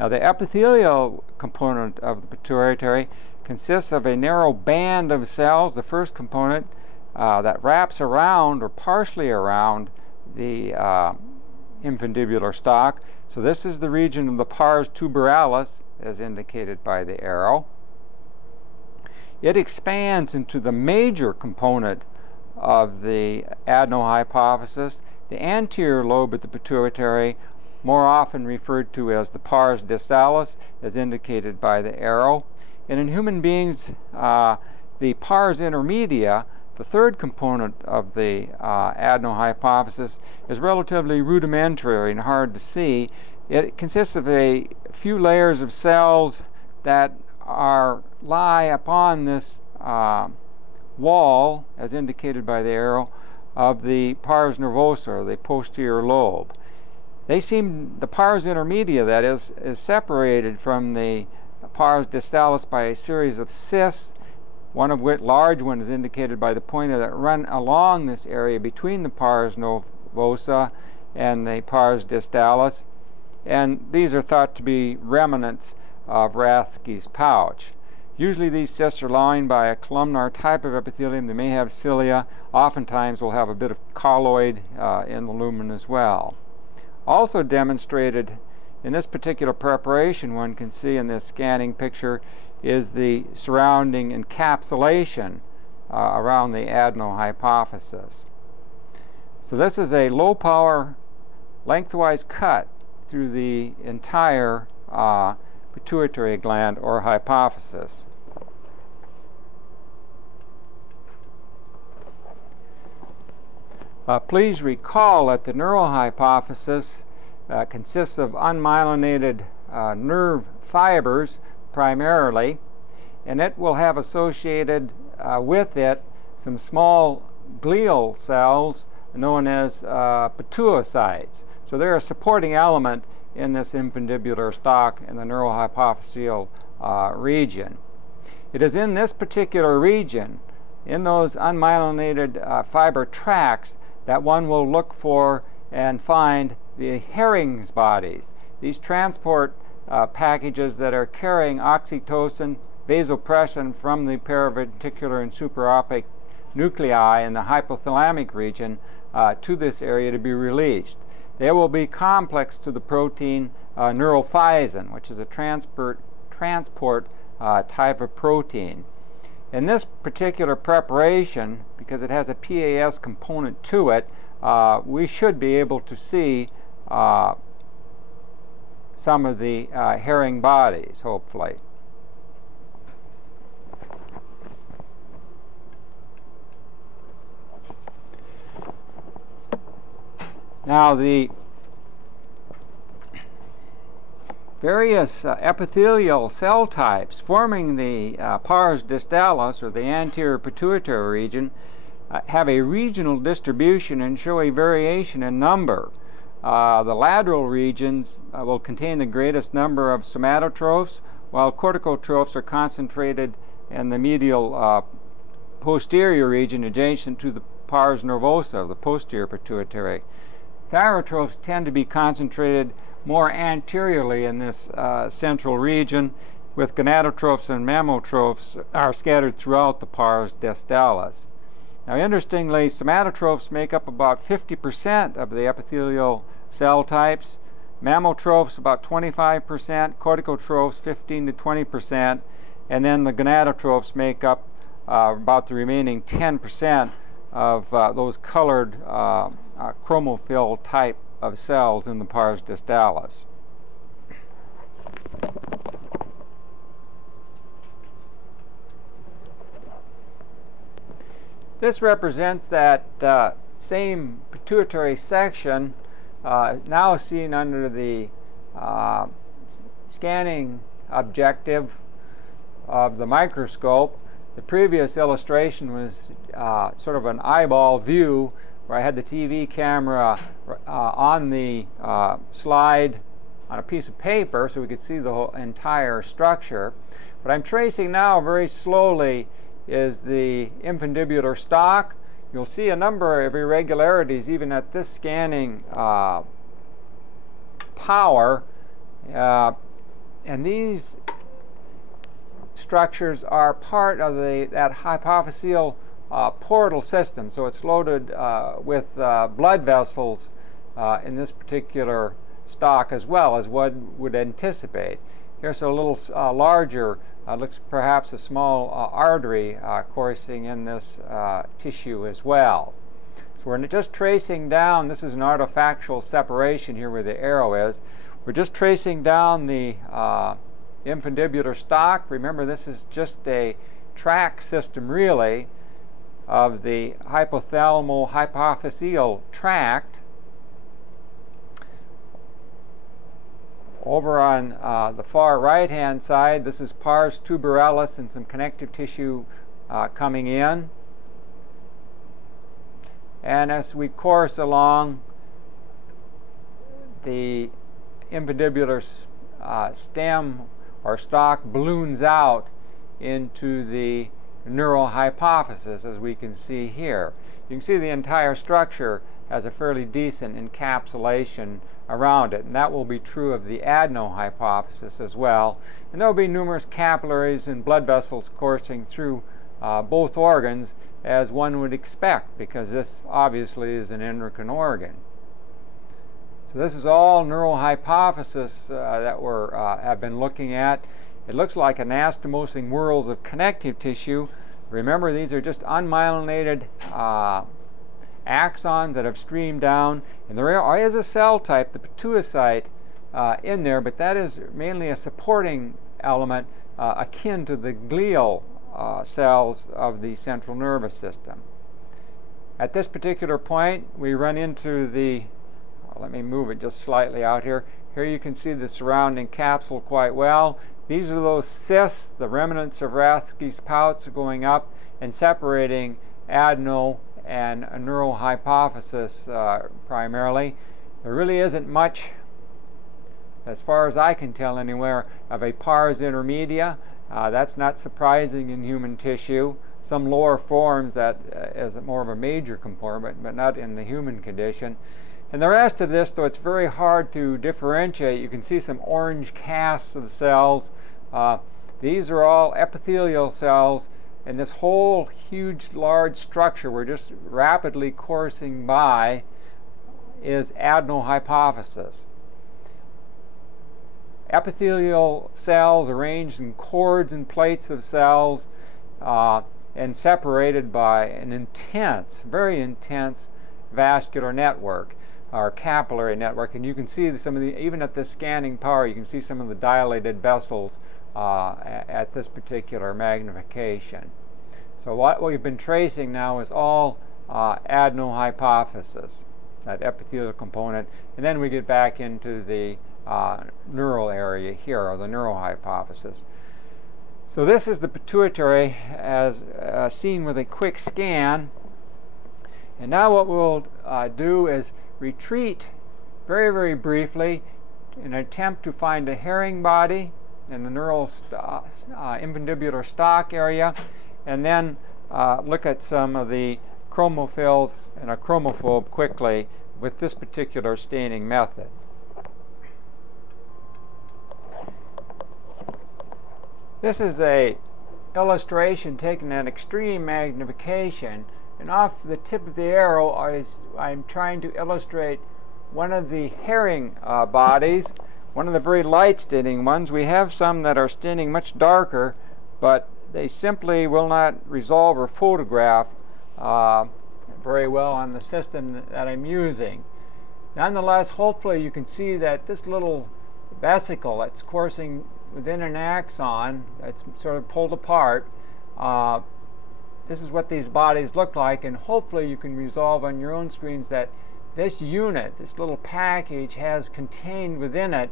Now the epithelial component of the pituitary consists of a narrow band of cells, the first component, that wraps around or partially around the infundibular stalk. So this is the region of the pars tuberalis, as indicated by the arrow. It expands into the major component of the adrenal hypophysis, the anterior lobe of the pituitary, more often referred to as the pars distalis, as indicated by the arrow. And in human beings, the pars intermedia, the third component of the adrenal hypophysis, is relatively rudimentary and hard to see. It consists of a few layers of cells that lie upon this wall, as indicated by the arrow, of the pars nervosa, or the posterior lobe. The pars intermedia, that is separated from the pars distalis by a series of cysts, one of which, large one, is indicated by the pointer, that run along this area between the pars nervosa and the pars distalis, and these are thought to be remnants of Rathke's pouch. Usually these cysts are lined by a columnar type of epithelium. They may have cilia. Oftentimes will have a bit of colloid in the lumen as well. Also demonstrated in this particular preparation, one can see in this scanning picture, is the surrounding encapsulation around the adrenal hypophysis. So this is a low power lengthwise cut through the entire pituitary gland or hypophysis. Please recall that the neural hypophysis consists of unmyelinated nerve fibers primarily, and it will have associated with it some small glial cells known as pituocytes. So they're a supporting element in this infundibular stalk in the neural hypophyseal region. It is in this particular region, in those unmyelinated fiber tracts, that one will look for and find the Herring's bodies. These transport packages that are carrying oxytocin, vasopressin from the paraventricular and supraopic nuclei in the hypothalamic region to this area to be released. They will be complex to the protein neurophysin, which is a transport type of protein. In this particular preparation, because it has a PAS component to it, we should be able to see some of the Herring bodies, hopefully. Now, the various epithelial cell types forming the pars distalis, or the anterior pituitary region, have a regional distribution and show a variation in number. The lateral regions will contain the greatest number of somatotrophs, while corticotrophs are concentrated in the medial posterior region adjacent to the pars nervosa, the posterior pituitary. Thyrotrophs tend to be concentrated more anteriorly in this central region, with gonadotrophs and mammotrophs are scattered throughout the pars distalis. Now, interestingly, somatotrophs make up about 50% of the epithelial cell types, mammotrophs about 25%, corticotrophs 15 to 20%, and then the gonadotrophs make up about the remaining 10% of those colored chromophil type of cells in the pars distalis. This represents that same pituitary section now seen under the scanning objective of the microscope. The previous illustration was sort of an eyeball view, where I had the TV camera on the slide on a piece of paper so we could see the whole entire structure. What I'm tracing now very slowly is the infundibular stalk. You'll see a number of irregularities even at this scanning power, and these structures are part of that hypophyseal portal system. So it's loaded with blood vessels in this particular stalk, as well as one would anticipate. Here's a little larger, looks perhaps a small artery coursing in this tissue as well. So we're just tracing down, this is an artifactual separation here where the arrow is. We're just tracing down the infundibular stalk. Remember, this is just a track system really of the hypothalamo-hypophyseal tract. Over on the far right-hand side, this is pars tuberalis and some connective tissue coming in. And as we course along, the infundibular stem or stalk balloons out into the neural hypophysis, as we can see here. You can see the entire structure has a fairly decent encapsulation around it, and that will be true of the adenohypophysis as well. And there will be numerous capillaries and blood vessels coursing through both organs, as one would expect, because this obviously is an endocrine organ. So this is all neural hypophysis that we have been looking at. It looks like anastomosing whorls of connective tissue. Remember, these are just unmyelinated axons that have streamed down, and there is a cell type, the pituocyte, in there, but that is mainly a supporting element akin to the glial cells of the central nervous system. At this particular point, we run into the, let me move it just slightly out here. Here you can see the surrounding capsule quite well. These are those cysts, the remnants of Rathke's pouch going up and separating adeno and a neural hypophysis primarily. There really isn't much, as far as I can tell anywhere, of a pars intermedia. That's not surprising in human tissue. Some lower forms that is more of a major component, but not in the human condition. And the rest of this, though it's very hard to differentiate, you can see some orange casts of cells. These are all epithelial cells, and this whole huge, large structure we're just rapidly coursing by is adenohypophysis. Epithelial cells arranged in cords and plates of cells and separated by an intense, very intense vascular network, or capillary network. And you can see some of the, even at this scanning power, you can see some of the dilated vessels at this particular magnification. So what we've been tracing now is all adenohypophysis, that epithelial component, and then we get back into the neural area here, or the neural hypophysis. So this is the pituitary as seen with a quick scan. And now what we'll do is retreat very, very briefly in an attempt to find a herring body in the neural infundibular stalk area, and then look at some of the chromophils and a chromophobe quickly with this particular staining method. This is an illustration taken at extreme magnification, and off the tip of the arrow I'm trying to illustrate one of the herring bodies, one of the very light staining ones. We have some that are staining much darker, but they simply will not resolve or photograph very well on the system that I'm using. Nonetheless, hopefully you can see that this little vesicle that's coursing within an axon that's sort of pulled apart, this is what these bodies look like, and hopefully you can resolve on your own screens that this unit, this little package, has contained within it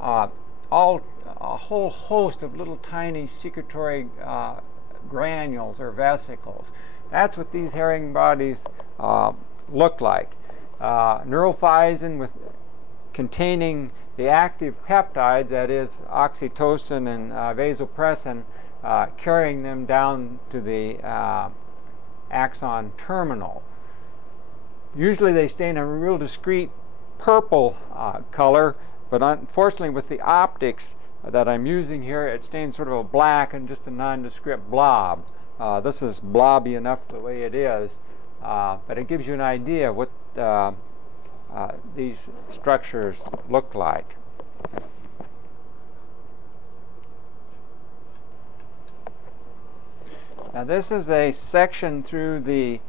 a whole host of little tiny secretory granules or vesicles. That's what these herring bodies look like. Neurophysin containing the active peptides, that is oxytocin and vasopressin, carrying them down to the axon terminal. Usually they stain a real discrete purple color, but unfortunately with the optics that I'm using here, it stains sort of a black and just a nondescript blob. This is blobby enough the way it is, but it gives you an idea of what these structures look like. Now this is a section through the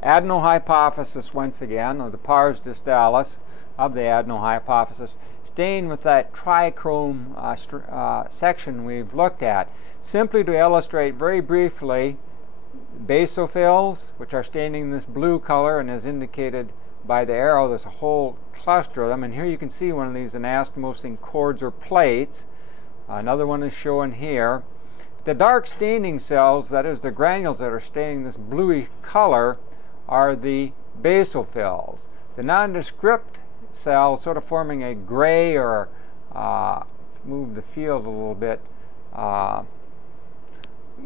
adrenal hypophysis once again, or the pars distalis of the adrenal hypophysis, stained with that trichrome section we've looked at, simply to illustrate very briefly basophils, which are staining this blue color, and as indicated by the arrow, there's a whole cluster of them, and here you can see one of these anastomosing cords or plates. Another one is shown here. The dark staining cells, that is the granules that are staining this bluish color, are the basophils. The nondescript cells sort of forming a gray, or let's move the field a little bit,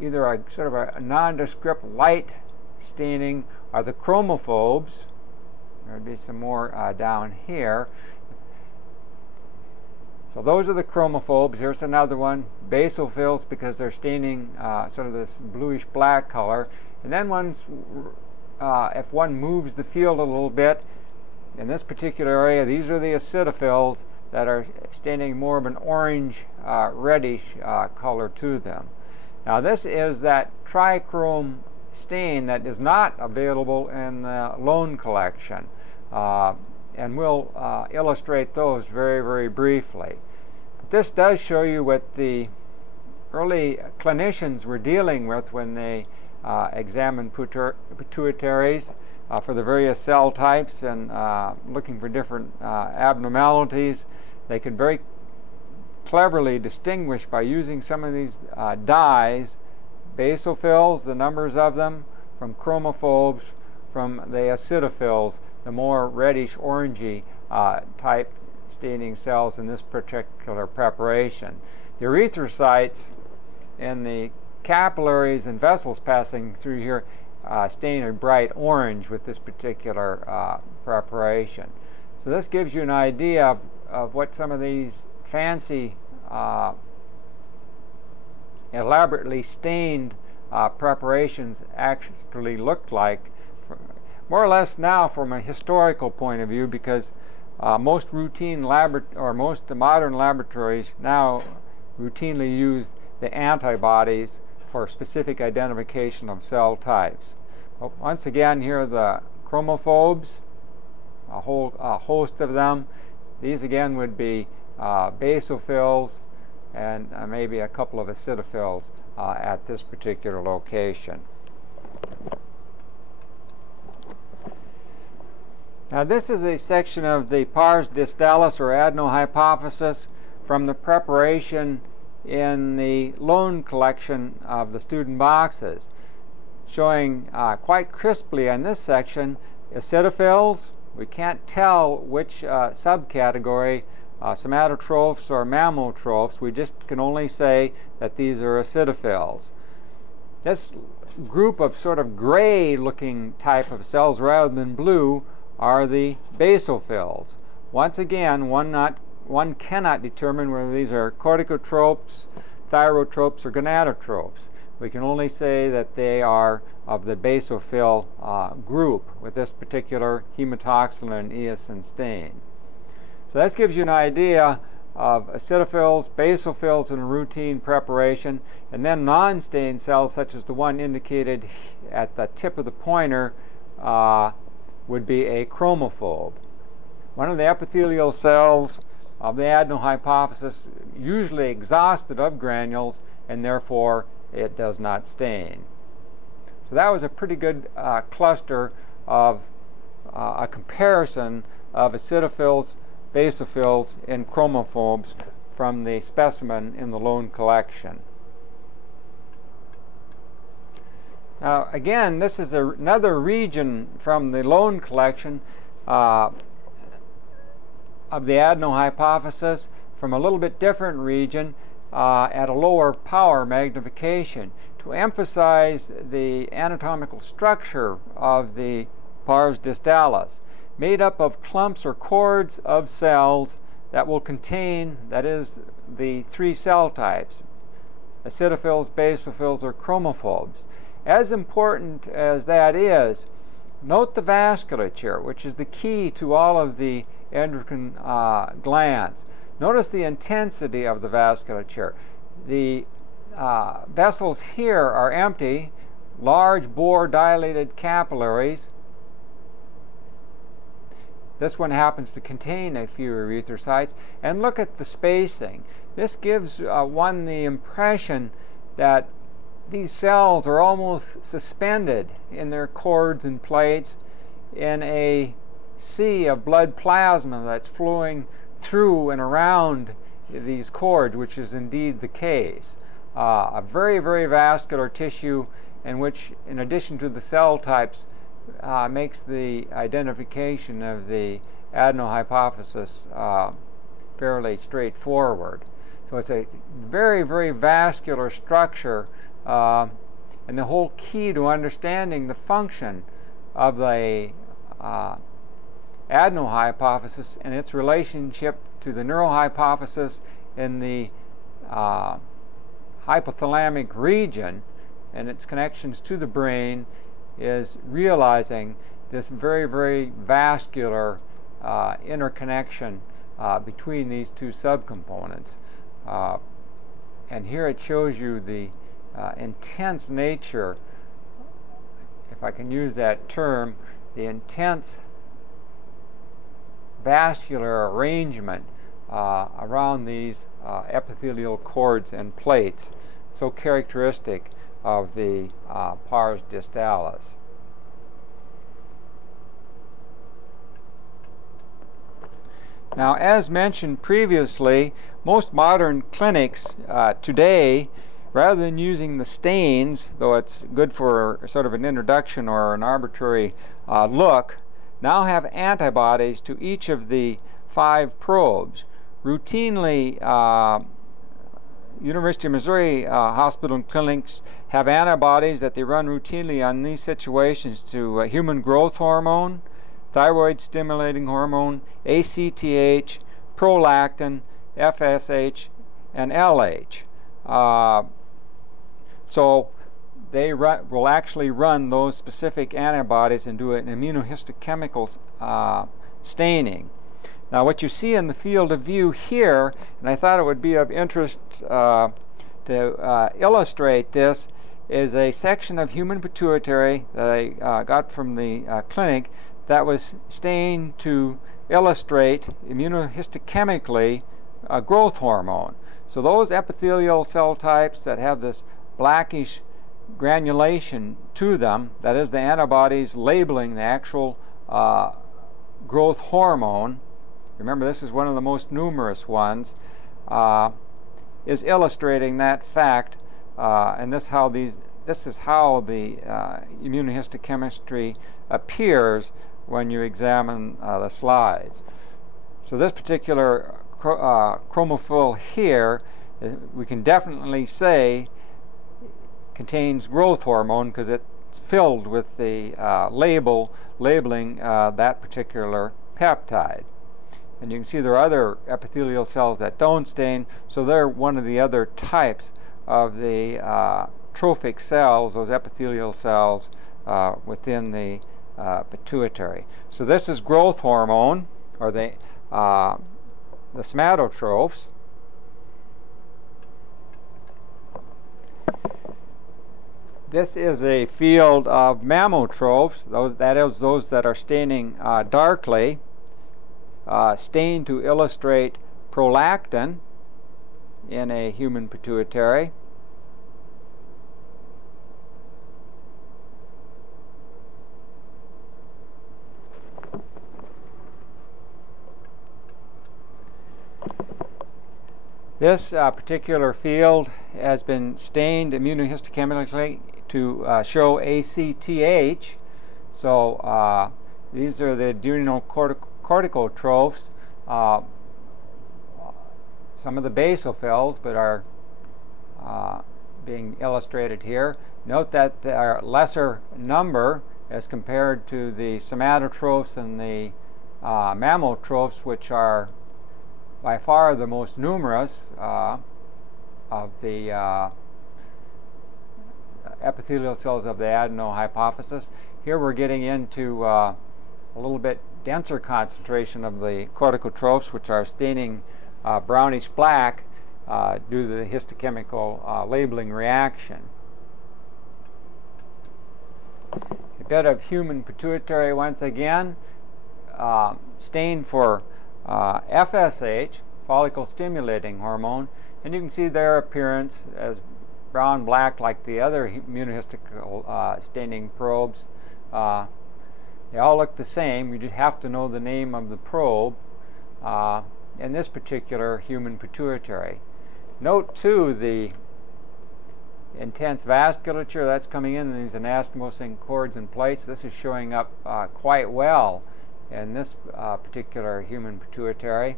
either a sort of a nondescript light staining are the chromophobes. There'd be some more down here. So those are the chromophobes. Here's another one, basophils, because they're staining sort of this bluish black color. And then if one moves the field a little bit, in this particular area, these are the acidophils that are staining more of an orange reddish color to them. Now this is that trichrome stain that is not available in the lone collection, and we'll illustrate those very, very briefly. But this does show you what the early clinicians were dealing with when they examined pituitaries for the various cell types and looking for different abnormalities. They could very cleverly distinguish by using some of these dyes, basophils, the numbers of them, from chromophobes, from the acidophils, the more reddish orangey type staining cells in this particular preparation. The erythrocytes and the capillaries and vessels passing through here stain a bright orange with this particular preparation. So this gives you an idea of what some of these fancy elaborately stained preparations actually look like, more or less now from a historical point of view, because most modern laboratories now routinely use the antibodies for specific identification of cell types. But once again, here are the chromophobes, a whole host of them. These again would be basophils and maybe a couple of acidophils at this particular location. Now this is a section of the pars distalis or adenohypophysis from the preparation in the loan collection of the student boxes, showing quite crisply on this section acidophils. We can't tell which subcategory, somatotrophs or mammotrophs. We just can only say that these are acidophils. This group of sort of gray looking type of cells rather than blue are the basophils. Once again, one cannot determine whether these are corticotropes, thyrotropes, or gonadotropes. We can only say that they are of the basophil group with this particular hematoxylin and eosin stain. So this gives you an idea of acidophils, basophils in a routine preparation, and then non-stained cells such as the one indicated at the tip of the pointer would be a chromophobe. One of the epithelial cells of the adenohypophysis usually exhausted of granules, and therefore it does not stain. So that was a pretty good cluster of a comparison of acidophils, basophils, and chromophobes from the specimen in the loan collection. Now again, this is another region from the loan collection of the adenohypophysis from a little bit different region at a lower power magnification to emphasize the anatomical structure of the pars distalis, made up of clumps or cords of cells that will contain, that is, the three cell types, acidophils, basophils, or chromophobes. As important as that is, note the vasculature, which is the key to all of the endocrine glands. Notice the intensity of the vasculature. The vessels here are empty, large bore dilated capillaries. This one happens to contain a few erythrocytes. And look at the spacing. This gives one the impression that these cells are almost suspended in their cords and plates in a sea of blood plasma that's flowing through and around these cords, which is indeed the case. A very, very vascular tissue in which, in addition to the cell types, makes the identification of the adenohypophysis fairly straightforward. So it's a very, very vascular structure, and the whole key to understanding the function of the adenohypophysis and its relationship to the neurohypophysis in the hypothalamic region and its connections to the brain is realizing this very, very vascular interconnection between these two subcomponents. And here it shows you the intense nature, if I can use that term, the intense vascular arrangement around these epithelial cords and plates, so characteristic of the pars distalis. Now, as mentioned previously, most modern clinics today, rather than using the stains, though it's good for sort of an introduction or an arbitrary look, now have antibodies to each of the 5 probes. Routinely, University of Missouri hospital and clinics have antibodies that they run routinely on these situations to human growth hormone, thyroid stimulating hormone, ACTH, prolactin, FSH, and LH. So they will actually run those specific antibodies and do an immunohistochemical staining. Now what you see in the field of view here, and I thought it would be of interest to illustrate this, is a section of human pituitary that I got from the clinic that was stained to illustrate immunohistochemically growth hormone. So those epithelial cell types that have this blackish granulation to them, that is the antibodies labeling the actual growth hormone, remember this is one of the most numerous ones, is illustrating that fact, and this is how the immunohistochemistry appears when you examine the slides. So this particular chromophil here, we can definitely say contains growth hormone because it's filled with the labeling that particular peptide. And you can see there are other epithelial cells that don't stain, so they're one of the other types of the trophic cells, those epithelial cells within the pituitary. So this is growth hormone, or the somatotrophs. This is a field of mammotrophs, that is those that are staining darkly, stained to illustrate prolactin in a human pituitary. This particular field has been stained immunohistochemically to show ACTH. So these are the adrenal corticotrophs, some of the basophils, but are being illustrated here. Note that there are lesser number as compared to the somatotrophs and the mammotrophs, which are by far the most numerous of the epithelial cells of the adenohypophysis. Here we're getting into a little bit denser concentration of the corticotrophs, which are staining brownish black due to the histochemical labeling reaction. A bit of human pituitary once again, stained for FSH, follicle stimulating hormone, and you can see their appearance as brown-black like the other immunohistochemical staining probes. They all look the same. You just have to know the name of the probe in this particular human pituitary. Note too the intense vasculature that's coming in these anastomosing cords and plates. This is showing up quite well in this particular human pituitary.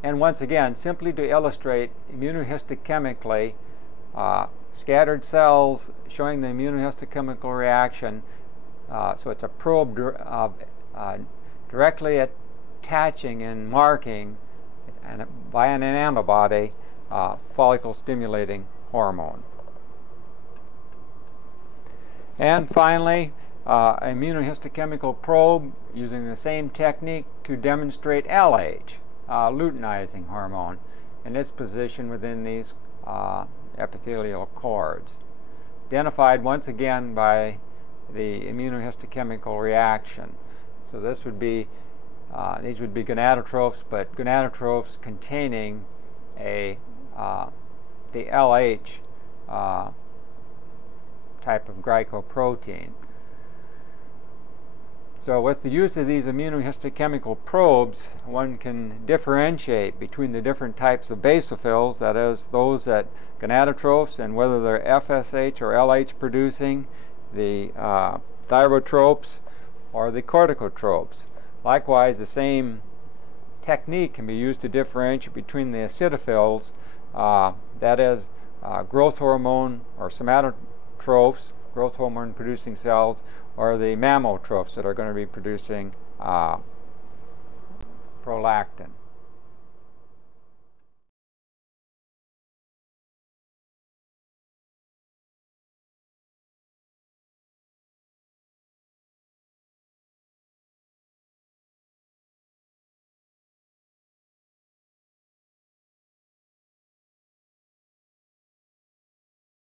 And once again, simply to illustrate immunohistochemically, scattered cells showing the immunohistochemical reaction. So it's a probe directly attaching and marking by an antibody follicle stimulating hormone. And finally, immunohistochemical probe using the same technique to demonstrate LH, luteinizing hormone, and its position within these epithelial cords. Identified once again by the immunohistochemical reaction. So this would be, these would be gonadotrophs, but gonadotrophs containing the LH type of glycoprotein. So with the use of these immunohistochemical probes, one can differentiate between the different types of basophils, that is, those that gonadotrophs, and whether they're FSH or LH producing, the thyrotropes, or the corticotropes. Likewise, the same technique can be used to differentiate between the acidophils, that is, growth hormone or somatotrophs, growth hormone producing cells, or the mammotrophs that are going to be producing prolactin.